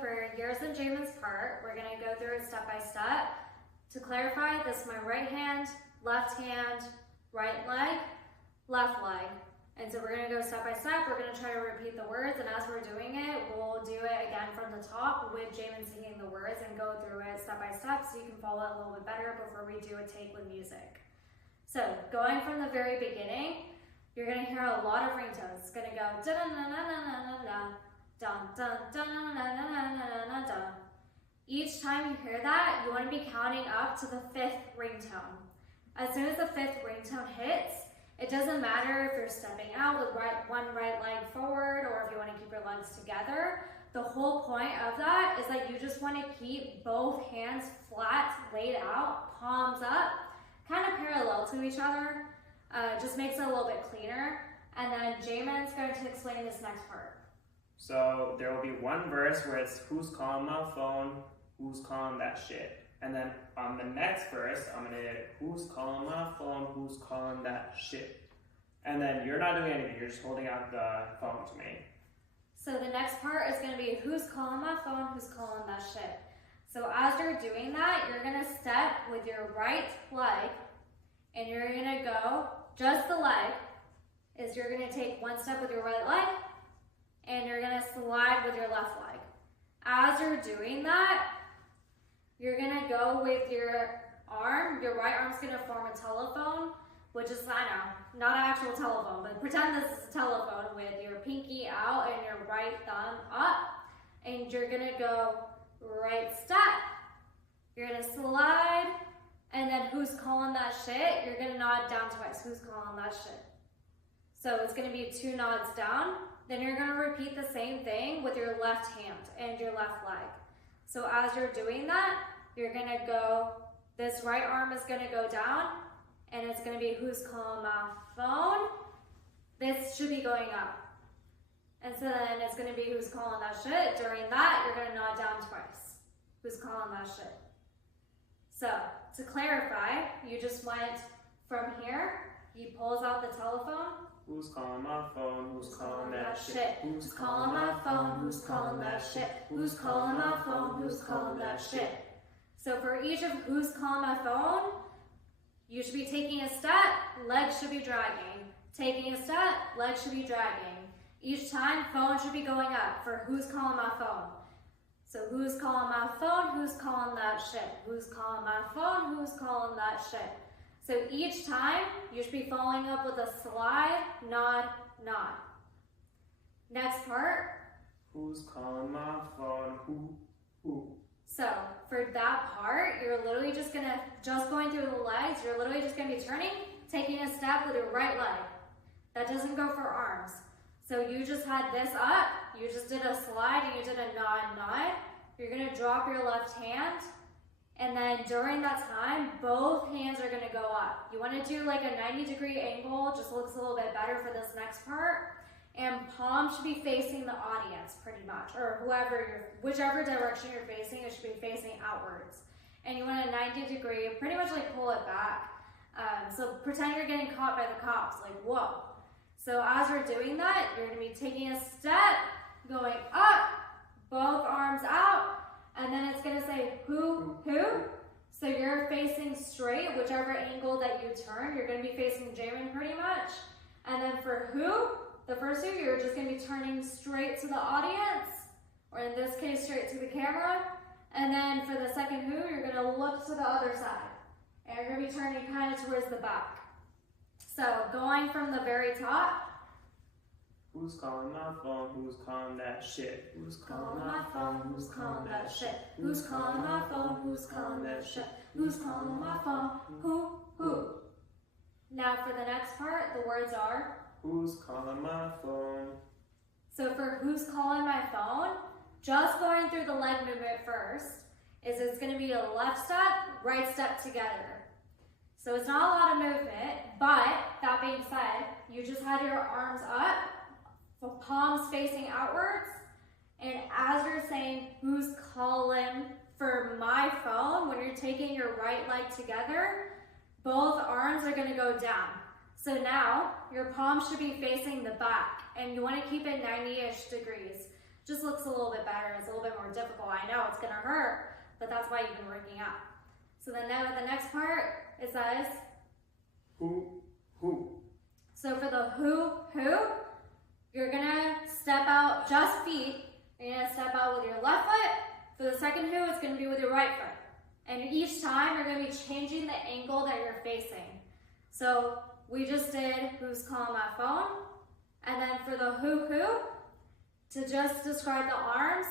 for yours and Jaymin's part. We're gonna go through it step by step. To clarify, this is my right hand, right leg, left leg. And so we're gonna go step by step. We're gonna try to repeat the words, and as we're doing it, we'll do it again from the top with Jaymin singing the words and go through it step by step so you can follow it a little bit better before we do a take with music. So going from the very beginning, you're gonna hear a lot of ringtones. It's gonna go dun dun dun dun dun dun dun dun dun dun. Each time you hear that, you want to be counting up to the 5th ringtone. As soon as the 5th ringtone hits, it doesn't matter if you're stepping out with one right leg forward or if you want to keep your legs together. The whole point of that is that you just want to keep both hands flat, laid out, palms up, kind of parallel to each other. Just makes it a little bit cleaner. And then Jaymin's going to explain this next part. So there will be one verse where it's who's calling my phone, who's calling that shit. And then on the next verse, I'm gonna hit who's calling my phone, who's calling that shit. And then you're not doing anything, you're just holding out the phone to me. So the next part is gonna be who's calling my phone, who's calling that shit. So as you're doing that, you're gonna step with your right leg and you're gonna go, just the leg, is you're gonna take one step with your right leg and you're gonna slide with your left leg. As you're doing that, you're gonna go with your arm. Your right arm's gonna form a telephone, which is, I know, not an actual telephone, but pretend this is a telephone with your pinky out and your right thumb up. And you're gonna go right step. You're gonna slide, and then who's calling that shit? You're gonna nod down twice. Who's calling that shit? So it's gonna be 2 nods down. Then you're gonna repeat the same thing with your left hand and your left leg. So as you're doing that, you're gonna go, this right arm is gonna go down, and it's gonna be who's calling my phone. This should be going up. And so then it's gonna be who's calling that shit. During that, you're gonna nod down twice. Who's calling that shit? So to clarify, you just went from here, he pulls out the telephone. Who's calling my phone? Who's calling that shit? Who's calling my phone? Who's calling that shit? Who's calling my phone? Who's calling that shit? So for each of who's calling my phone, you should be taking a step, legs should be dragging. Taking a step, legs should be dragging. Each time, phone should be going up for who's calling my phone. So who's calling my phone? Who's calling that shit? Who's calling my phone? Who's calling that shit? So each time, you should be following up with a slide, nod, nod. Next part. Who's calling my phone? Who? So for that part, you're literally just going through the legs, you're literally just gonna be turning, taking a step with your right leg. That doesn't go for arms. So you just had this up, you just did a slide and you did a nod, nod. You're gonna drop your left hand. And then during that time, both hands are gonna go up. You wanna do like a 90-degree angle, just looks a little bit better for this next part. And palms should be facing the audience pretty much, or whichever direction you're facing, it should be facing outwards. And you want a 90-degree, pretty much like pull it back. So pretend you're getting caught by the cops, like whoa. So as you're doing that, you're gonna be taking a step, going up, both arms out, and then it's gonna say who. So you're facing straight, whichever angle that you turn, you're gonna be facing Jaymin pretty much. And then for who, the first two, you're just gonna be turning straight to the audience, or in this case, straight to the camera. And then for the second who, you're gonna look to the other side. And you're gonna be turning kind of towards the back. So going from the very top. Who's calling my phone? Who's calling that shit? Who's calling my phone? Who's calling that shit? Who's calling my phone? Who's calling that shit? Who's calling my phone? Who? Now for the next part, the words are who's calling my phone? So for who's calling my phone, just going through the leg movement first, is it's gonna be a left step, right step together. So it's not a lot of movement, but that being said, you just had your arms up, the palms facing outwards, and as you're saying, who's calling for my phone, when you're taking your right leg together, both arms are gonna go down. So now, your palms should be facing the back, and you wanna keep it 90-ish degrees. Just looks a little bit better. It's a little bit more difficult. I know it's gonna hurt, but that's why you've been working out. So then now the next part, it says who. So for the who, you're gonna step out just feet. You're gonna step out with your left foot. For the second who, it's gonna be with your right foot. And each time you're gonna be changing the angle that you're facing. So we just did who's calling my phone. And then for the who, to just describe the arms,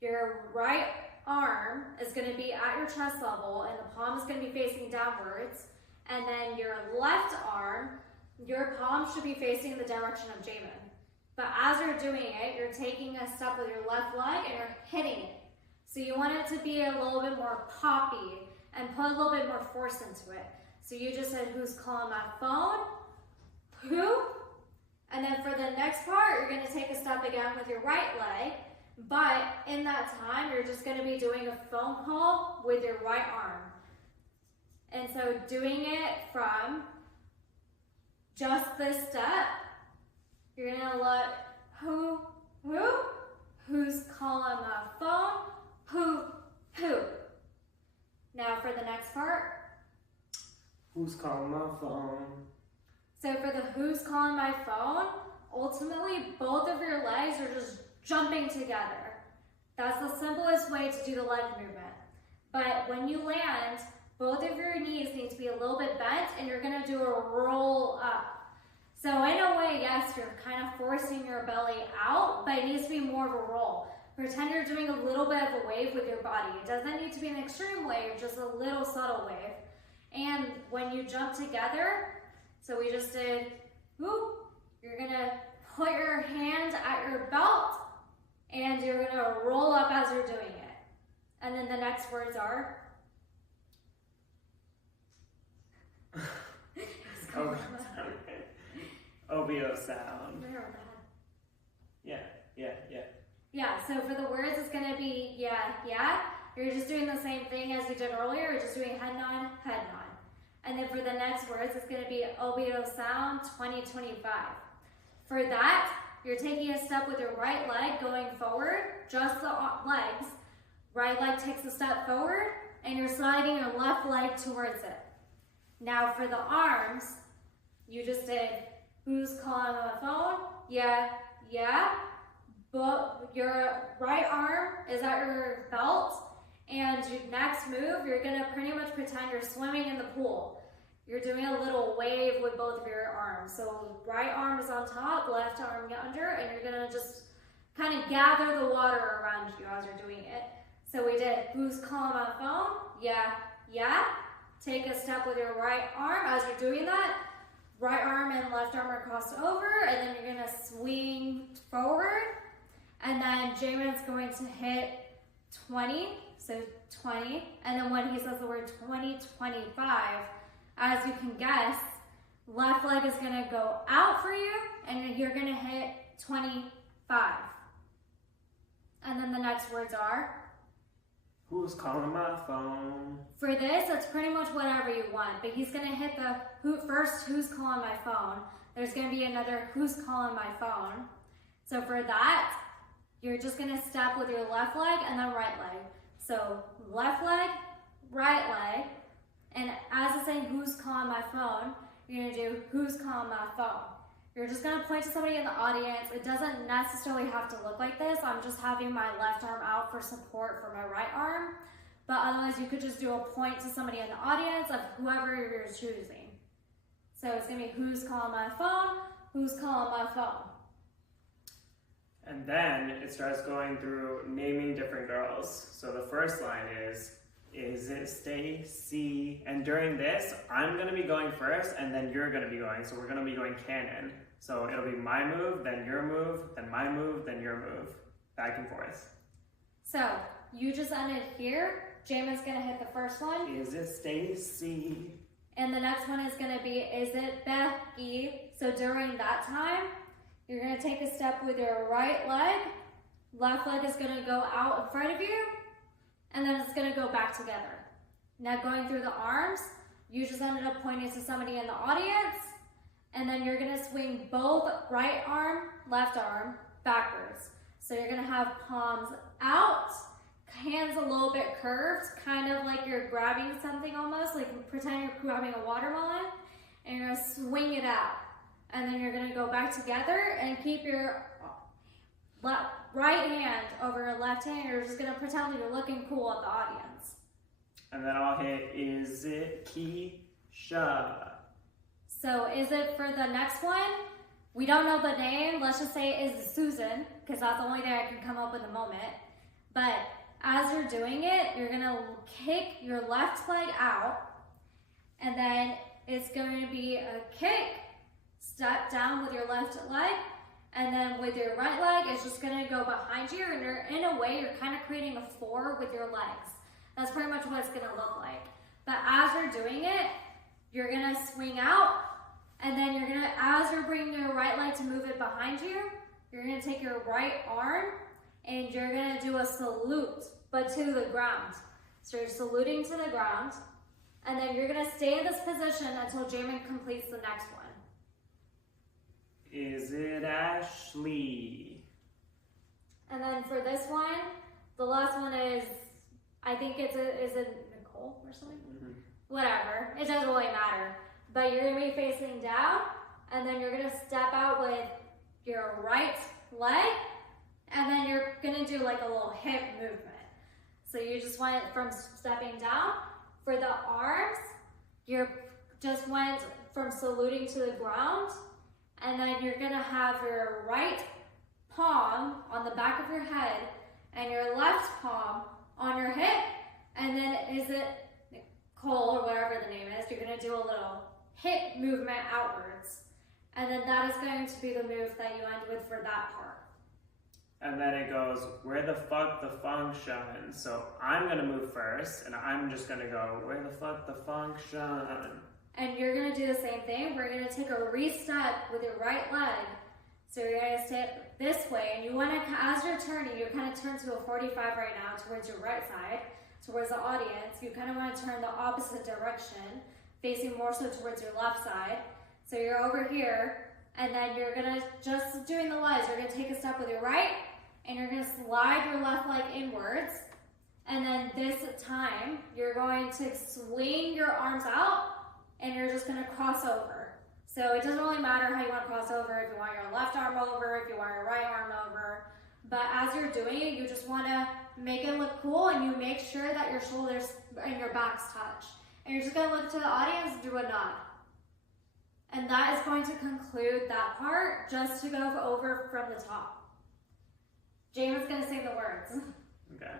your right arm is gonna be at your chest level and the palm is gonna be facing downwards. And then your left arm, your palm should be facing the direction of Jaymin. But as you're doing it, you're taking a step with your left leg and you're hitting it. So you want it to be a little bit more poppy and put a little bit more force into it. So you just said, who's calling my phone? Who? And then for the next part, you're gonna take a step again with your right leg, but in that time, you're just gonna be doing a phone call with your right arm. And so doing it from just this step, you're gonna look, who's calling my phone? Who? Now for the next part. Who's calling my phone? So for the who's calling my phone, ultimately both of your legs are just jumping together. That's the simplest way to do the leg movement. But when you land, both of your knees need to be a little bit bent and you're gonna do a roll up. So in a way, yes, you're kind of forcing your belly out, but it needs to be more of a roll. Pretend you're doing a little bit of a wave with your body. It doesn't need to be an extreme wave, just a little subtle wave. And when you jump together, so we just did, whoop, you're gonna put your hand at your belt and you're gonna roll up as you're doing it. And then the next words are, OBO sound. Yeah. Yeah, so for the words, it's gonna be yeah. You're just doing the same thing as you did earlier. You're just doing head nod. And then for the next words, it's gonna be OBO sound 2025. For that, you're taking a step with your right leg going forward, just the legs. Right leg takes a step forward, and you're sliding your left leg towards it. Now for the arms, you just did, who's calling on the phone? Yeah. But your right arm is at your belt, and your next move, you're gonna pretty much pretend you're swimming in the pool. You're doing a little wave with both of your arms. So right arm is on top, left arm under, and you're gonna just kind of gather the water around you as you're doing it. So we did, who's calling my phone? Yeah. Take a step with your right arm as you're doing that. Right arm and left arm are crossed over, and then you're gonna swing forward. And then Jaymin's going to hit 20, so 20. And then when he says the word 2025, as you can guess, left leg is gonna go out for you, and you're gonna hit 25. And then the next words are? Who's calling my phone? For this, it's pretty much whatever you want, but he's gonna hit the who's calling my phone. There's gonna be another who's calling my phone. So for that, you're just gonna step with your left leg and then right leg. So left leg, right leg, and as it's saying who's calling my phone, you're gonna do who's calling my phone. You're just gonna point to somebody in the audience. It doesn't necessarily have to look like this. I'm just having my left arm out for support for my right arm. But otherwise you could just do a point to somebody in the audience of whoever you're choosing. So it's gonna be who's calling my phone, who's calling my phone. And then it starts going through naming different girls. So the first line is it Stacy? And during this, I'm gonna be going first and then you're gonna be going. So we're gonna be going canon. So it'll be my move, then your move, then my move, then your move. Back and forth. So you just ended here. Jaymin's gonna hit the first one. Is it Stacy? And the next one is gonna be, is it Becky? So during that time, you're gonna take a step with your right leg. Left leg is gonna go out in front of you, and then it's gonna go back together. Now going through the arms, you just ended up pointing to somebody in the audience, and then you're gonna swing both right arm, left arm, backwards. So you're gonna have palms out, hands a little bit curved, kind of like you're grabbing something almost, like pretend you're grabbing a watermelon, and you're gonna swing it out. And then you're gonna go back together and keep your right hand over your left hand. You're just gonna pretend like you're looking cool at the audience. And then I'll hit, is it Keisha? So is it for the next one? We don't know the name. Let's just say it is Susan, because that's the only thing I can come up with at the moment. But as you're doing it, you're gonna kick your left leg out, and then it's going to be a kick, step down with your left leg, and then with your right leg, it's just gonna go behind you, and in a way, you're kind of creating a 4 with your legs. That's pretty much what it's gonna look like. But as you're doing it, you're gonna swing out, and then you're gonna, as you're bringing your right leg to move it behind you, you're gonna take your right arm, and you're gonna do a salute, but to the ground. So you're saluting to the ground, and then you're gonna stay in this position until Jaymin completes the next one. Is it Ashley? And then for this one, the last one is, I think is it Nicole or something? Mm-hmm. Whatever, it doesn't really matter. But you're gonna be facing down, and then you're gonna step out with your right leg, and then you're gonna do like a little hip movement. So you just went from stepping down. For the arms, you just went from saluting to the ground, and then you're gonna have your right palm on the back of your head and your left palm on your hip, and then is it Nicole or whatever the name is, you're gonna do a little hip movement outwards. And then that is going to be the move that you end with for that part. And then it goes, where the fuck the function? So I'm gonna move first, and I'm just gonna go, where the fuck the function? And you're gonna do the same thing. We're gonna take a re-step with your right leg. So you're gonna step this way, and you wanna, as you're turning, you kind of turn to a 45 right now towards your right side, towards the audience. You kind of wanna turn the opposite direction, facing more so towards your left side. So you're over here, and then you're gonna, just doing the legs, you're gonna take a step with your right, and you're gonna slide your left leg inwards. And then this time, you're going to swing your arms out, and you're just gonna cross over. So it doesn't really matter how you wanna cross over, if you want your left arm over, if you want your right arm over. But as you're doing it, you just wanna make it look cool, and you make sure that your shoulders and your backs touch. And you're just gonna look to the audience and do a nod. And that is going to conclude that part, just to go over from the top. Jaymin's gonna say the words. Okay.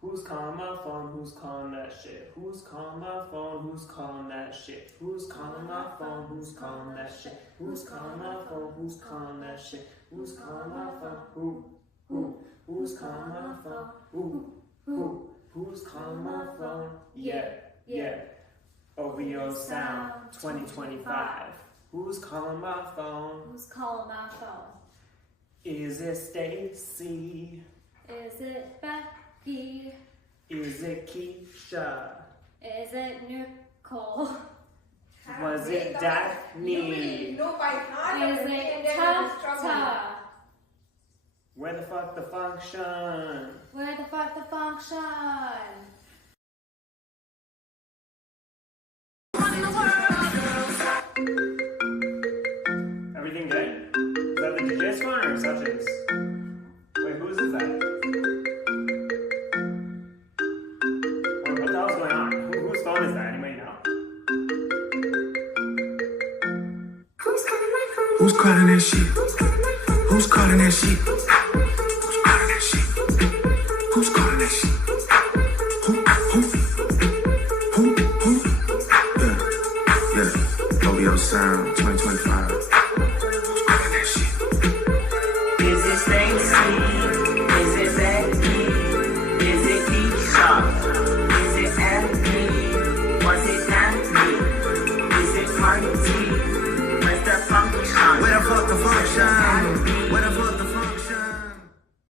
Who's calling my phone? Who's calling that shit? Who's calling my phone? Who's calling that shit? Who's calling my phone? Who's calling that shit? Who's calling my phone? Who's calling that shit? Who's calling my phone? Who's calling my phone? Who's calling my phone? Yeah. OVO Sound 2025. Who's calling my phone? Who's calling my phone? Is it Stacy? Is it Becky? Is it Keisha? Is it Nicole? Was it Daphne? Is it Tata? Where the fuck the function? Where the fuck the function? Everything good? Is that the DJ's phone or Sachin's? Wait, whose is that? Wait, what the hell's going on? Whose phone is that? Anybody know? Who's calling my phone? Who's calling that shit? Who's calling that shit? Who's calling that shit? Who's calling that shit? Who? Yeah. OVO Sound 2025.